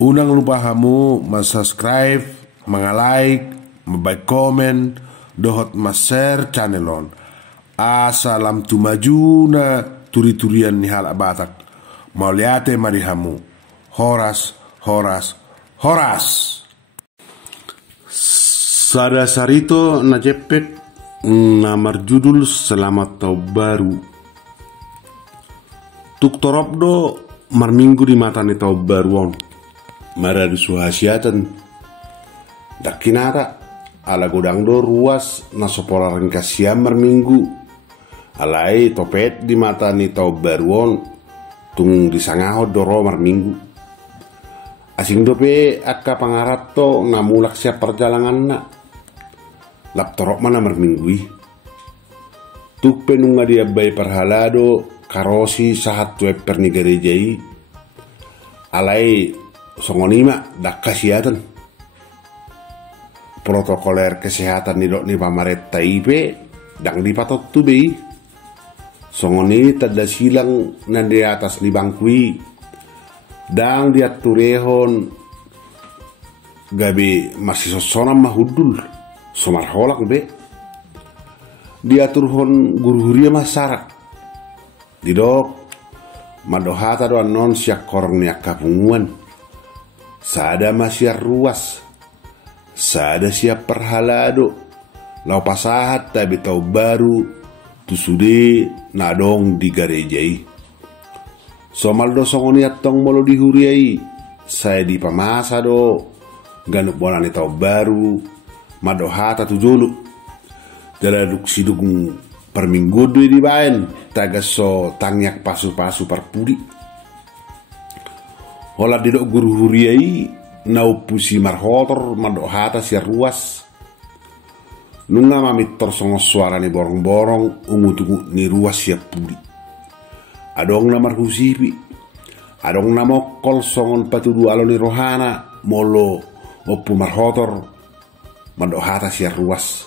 Unang lupa hamu subscribe, like, komen, dohot share channelon. Asalam tu maju na turi-turian ni hal abatak. Mauliate mari hamu. Horas. Sada sarito na jepet na marjudul selamat tahun baru. Tuk torobdo marminggu di mata ni tahun baruan. Mara di suhasiatan dakinara ala godang do ruas na sopola rengkasiam marminggu alai topet di mata ni tau baruon tung disangaho doro marminggu asing dope akka pangarap to namulak siap perjalanan na laptorok mana marminggui tuk penunga dia bay perhalado karosi sahat web pernigarejai alai songonima dak kasiatan protokoler kesehatan di dok ni pamaret taipe dang dipatot tu bei songoni tada silang nan di atas ni bangkui dang diaturehon gabe masih sosonam mahudul somar holak be diaturhon guru huria masarak di dok madohata doan non siak korong ni akapunguan sada masih ruas, sada siap perhalado, lau pasahat tabi tau baru, tu sude nadong di garejai. Somaldo songoniat tong molo dihuriai, saya di pamasa do, ganuk bonani tau baru, madohata tu jolu. Daladuk sidung perminggu di baen, tagas so tangyak pasu-pasu perpudi. Hola didok guru huriai nau pusi marhotor madok hata sia ruas nunga mamit torsongo suara ni borong-borong ungu ni ruas sia pudi adong na marhusipi adong na mokol songon patudu alo ni rohana molo opu marhotor madok hata sia ruas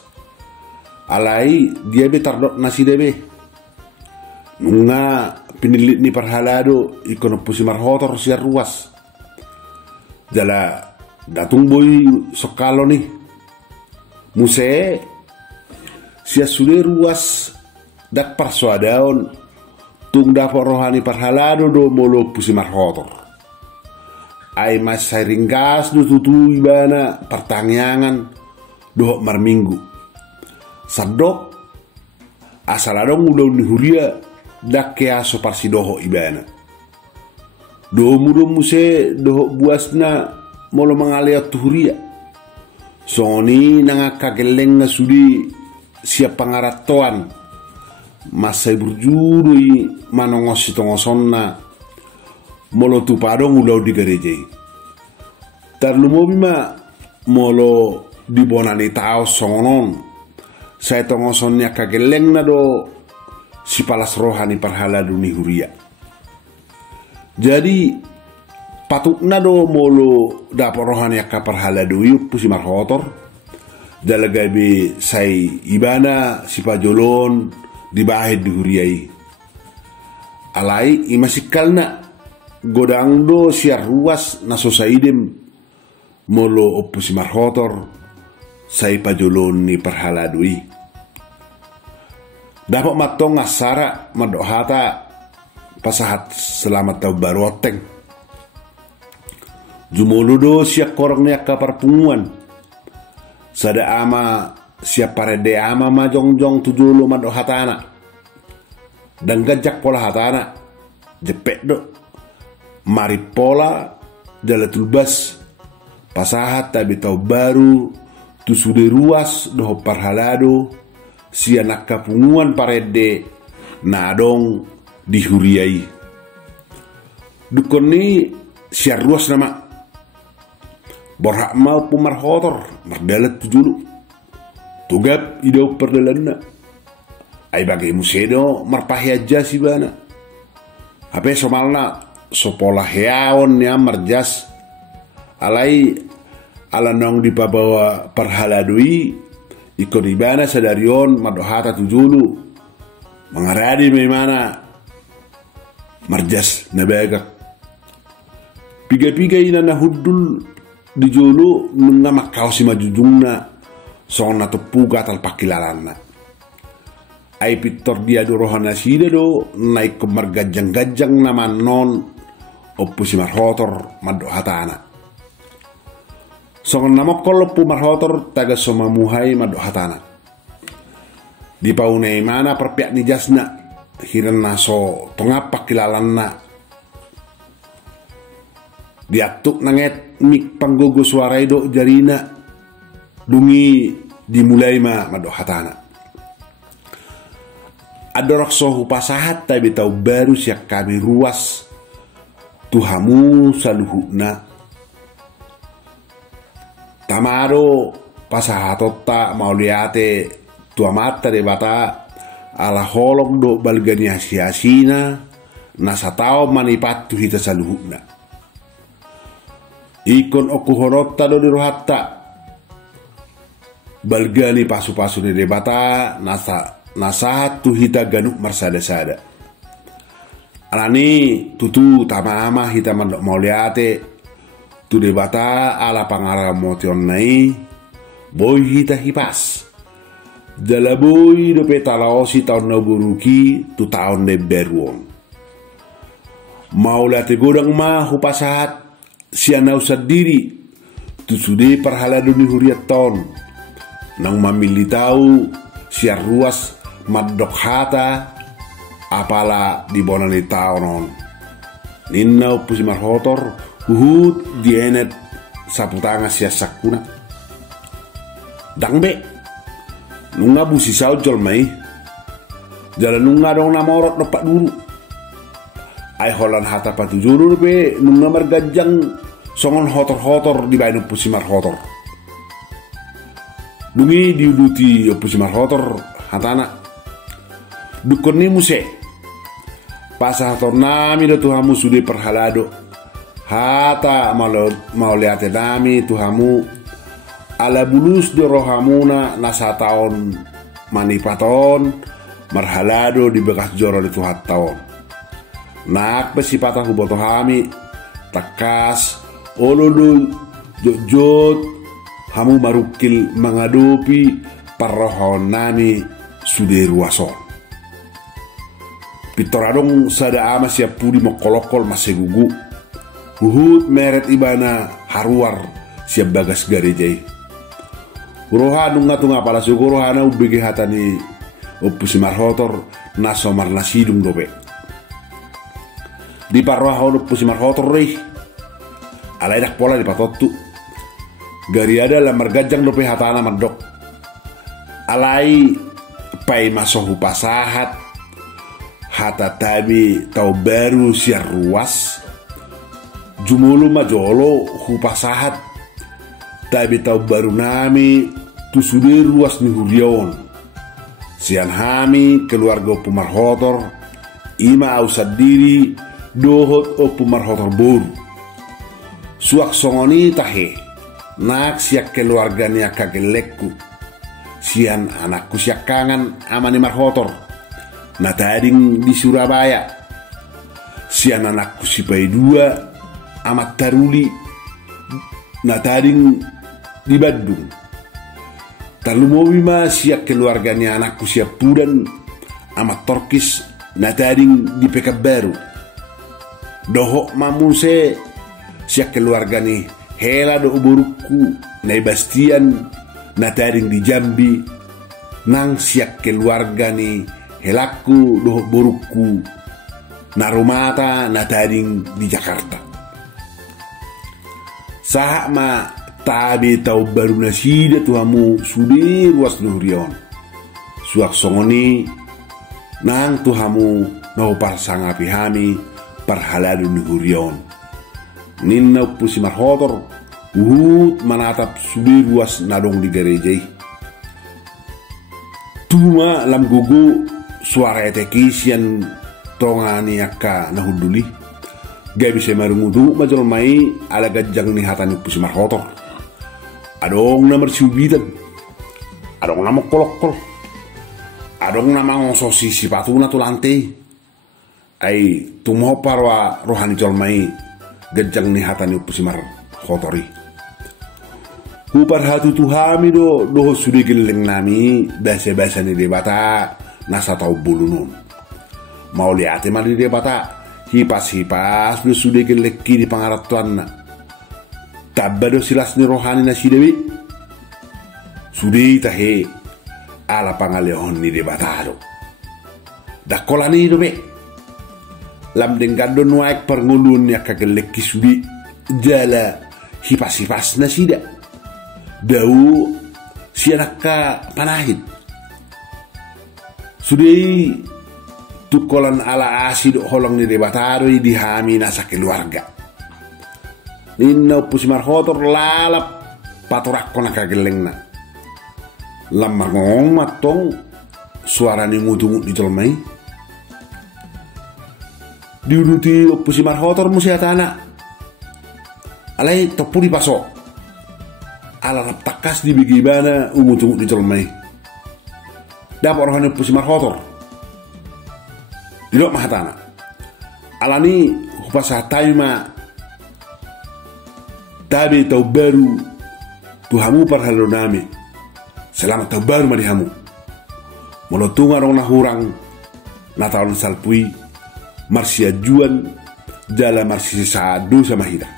alai dia betardok nasi debe nunga pinilit ni perhalado ikono pusi marhotor sia ruas jala datung boy sokalo nih muse sia sude ruas dak parsuadaon tung dapo rohani perhalado do molo pusi marhotor ai mas ringgas do tutu ibana pertangyangan do marminggu sadok asaladong udah ni huria dak kea so parsidoho ibana do mudo muse doho buasna molo mangalia tuhuria soni nanga kageleng na sudi siap pangaratoan masai berjudui manongos tongosonna molo tupadong ulau di garejai tarlumobi ma molo di bonani tao songonon saya tongosonnya kageleng na do si palas rohani parhala duni huria. Jadi patukna do molo dapat rohani akka parhala dui pusi marhotor dalagabe sai ibana si pajolon dibahid di huriai. Alai imasikalna godang do siar ruas na sosaidem molo pusi marhotor sai pajolon ni parhala dui. Dapat matong asara madohata pasahat selamat tahun baru oteng. Jumuludo siap korong niak kapar punguan. Sada ama siap parede ama majong-jong tujulu madohatana. Dan gajak pola hatana. Jepek do. Mari pola jalatul bas. Pasahat tabi tahun baru tu sude ruas doho parhalado. Sia nak kapunguan parede nadong dihuriai. Dukon ni sia ruas nama borhak mau pumarhotor mardalat tujulu tugap idau perdalanna ai bagai musedo marpahya jasi bana ape somalna sopola heaon ya marjas alai ala nong dipabawa perhaladui ikon ibana sadarion madohata tujulu mengaradi memana marjas nabagak Piga-piga ina na hudul di jolo nunga makau si majujungna song na tupuga tal pakilalanna. Ai pitor dia do rohana sida do naik ke margajang-gajang nama non oppu si marhotor maddo hatana. Song nama koloppu marhotor taga soma muhai maddo hatana. Di paunai mana perpiak ni jasna hiran naso tongapak kilalanna. Diatuk nanget mik panggogo suara do jarina dungi dimulai maddo hatana. Adorok sohu pasahat tapi tau baru siak kami ruas tuhamu saluhuna. Tamaro pasahatota mau liate tua mata de bata ala holong do balgani hasi-hasina nasa tau manipatu hita saluhuna. Ikon oku horota do dirohatta balgani pasu-pasu de bata nasa tu hita ganuk marsada-sada. Alani tutu tamama hita mandok mau liate tu de bata ala pangara motion nai boy hita hipas. Dalaboy do petalaosi tahun na buruki tu tahun de beruon. Mau late godang ma hupasahat siana usad diri tu sude perhalado ni huriat ton nang mamili tahu siar ruas maddok hata apala di bonani taonon. Ninna upusi marhotor uhud dienet saputanga siasakuna. Dangbe nunga busi sao jol mai jalan nunga dong namorot dapat dulu ai holan hata patu juru be nunga margajang songon hotor di bainu pusi marhotor dungi diuduti pusi marhotor hatana dukun ni muse pasahator nami do tuhamu sude perhalado hata mau liate nami tuhamu ala bulus do rohamuna nasa taon manipaton marhalado di bekas joro di tuhat taon. Nak pesipata huboto hami takas olodo jojot hamu marukil mengadopi parrohon nami sude ruason. Pitoradong sada ama siap pudi mokolokol masegugu uhud meret ibana haruar siap bagas garejai. Roha nunga tunga pala suku rohana ubege hatani opusi marhotor naso marnasidung dobe. Di parroha opusi marhotor rei. Alai dak pola di patotu. Gari ada la margajang dobe hatana mandok. Alai pai masohu pasahat hata tabi tau baru siar ruas. Jumulu majolo hupasahat tabi tau baru nami tu sudir ruas ni hurion. Sian hami keluarga pumarhotor ima ausad diri dohot o pumarhotor boru. Suak songoni tahe nak siak keluarga ni akagelekku. Sian anakku siak kangen amani marhotor na tading di Surabaya. Sian anakku si pai dua amat taruli na tading di Bandung. Talumowi ma siak keluarganya anakku siap pudan amat torkis na tading di Pekabaru. Dohok mamuse siak keluargani hela do uburuku na Bastian na tading di Jambi. Nang siak keluargani helaku dohok buruku na Rumata na tading di Jakarta. Sahak ma tabi tau baru nasida tuhamu sudir ruas nuhurion. Suak songoni nang tuhamu nau parsangapi hami parhaladu nuhurion. Ninna pusi marhotor uhud manatap sudir ruas nadong di gerejai. Tuma lam gugu suara etekisian tongani akka nahuduli. Gak bisa marungudu majol mai ala gajang ni hatani pusi marhotor. Adong na marsiubitan. Adong na makolokol. Adong na mangososi sipatuna tu lantai. Ay tumoh parwa rohani jol mai gajang ni hatani pusimar khotori. Upar hatu tuhami do sudi geleng nami basa ni debata nasa tau bulunun. Mau lihat mali debata hipas do sudi geleki di pangaratuan na. Tabado silas ni rohani na si dewi. Sudi tahe ala pangalehon ni debatado. Dakolani do be. Lam denggado nuaik perngulun ya kageleki sudi jala hipas na sida. Dau si anak panahid. Sudi tukolan ala asid holong ni debatado dihami nasa keluarga. Ninna pusimar hotor lalap patorak ko nakageleng na. Lamar ngong matong suara ni mutu di tolmai. Diuduti pusimar hotor musiatana. Alai topu di pasok. Ala rap takas di bigibana umutu di tolmai. Dapat orang ni pusimar hotor. Dilok mahatana. Alani hupasatay ma tabi tau baru tuhamu parhalo nami. Selamat tau baru madihamu. Molotunga rong nahurang nataon salpui marsia juan jala marsia saadu sama hida.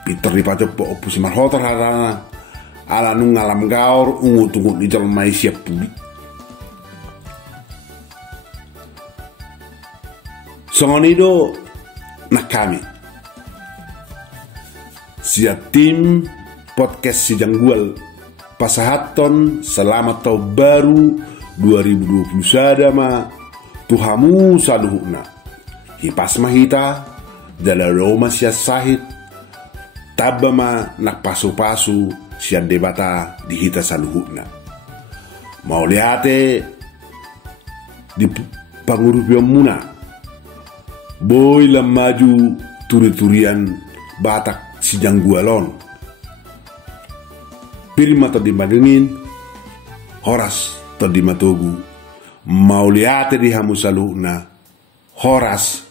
Peter dipaco po opusi marhotor harana ala nung ngalam gaur ungu tunggu di jalan mai siap puli. Songonido nakami siap tim podcast si janggual pasahaton selamat tahun baru 2020 sadama tuhamu saluhuna hipas mahita jala roma sia sahit tabama nak pasu-pasu sia debata di hita saluhuna mau lihate di pangurupion muna boy lam maju turi-turian batak si janggualon pirma to dimadengin horas to dimatogu mau liate di hamu saluna horas